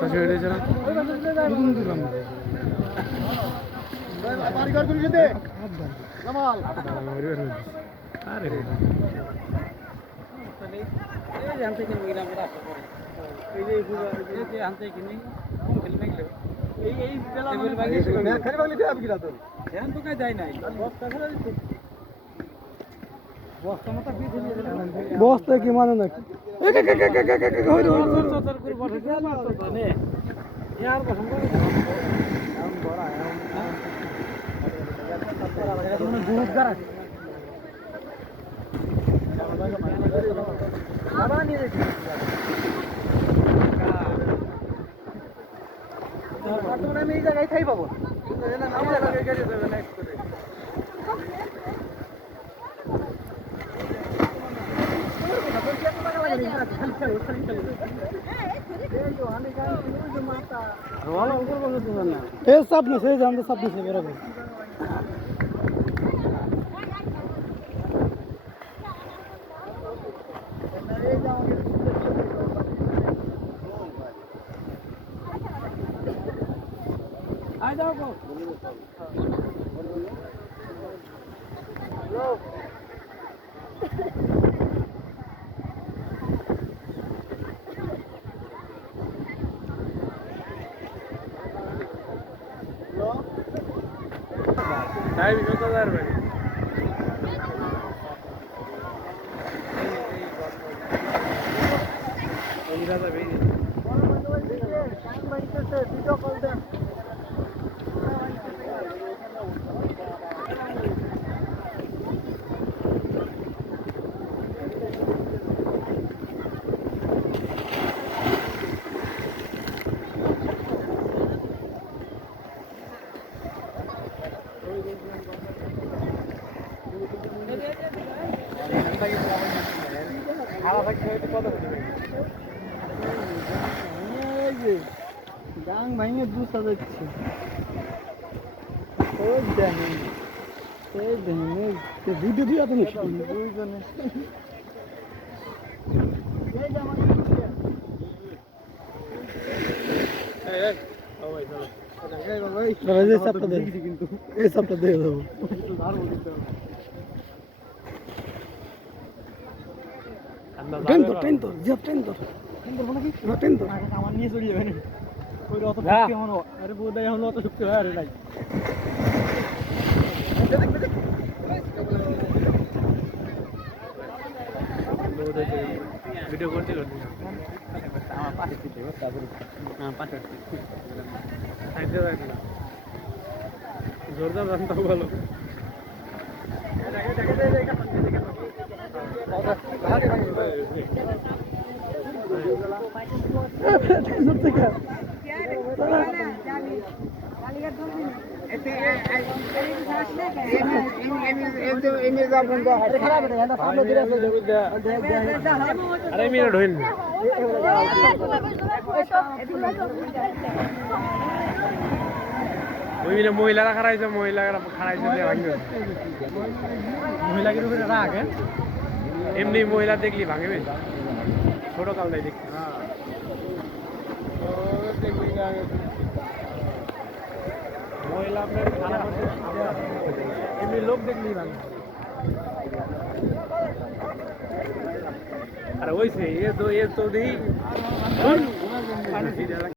পাশে হয়ে গেছে না আরে বস্তা কি মানে নাকি জায়গায় খাই পাবো এ সাপ না সেই জানতে সাপ দিছে বরাবর তাই বিশাল Ay, mi no está. গাং ভাঙে দু। সাজাচ্ছে ওই দেখেন এই দেখেন ভিডিও দিয়ে নিশ্চয় দুইজনে কিন্তু এই সাপটা দিয়ে দেবো ট্রেন তো ট্রেন তো জিয়া ট্রেন না ট্রেন তো আমার নিয়ে চলে যাবেন ওই অত শক্তি আমার আরে বোধহয় এখন অত শক্তি হয় আরে নাই ভিডিও করতে করতে আমার পাশে পিঠে তারপরে পাশে সাইডে রাখলাম জোরদার রান্না ভালো আরে মিনিট হইল না ওই মিলে মহিলারা খারাইছে মহিলারা খারাইছে মহিলাকে রাখ হ্যাঁ? এমনি মহিলা দেখলি ভাঙবে ছোট কালটাই দেখছি মহিলা এমনি লোক দেখলি ভালো আর ওইসে এ তো এ তো দিই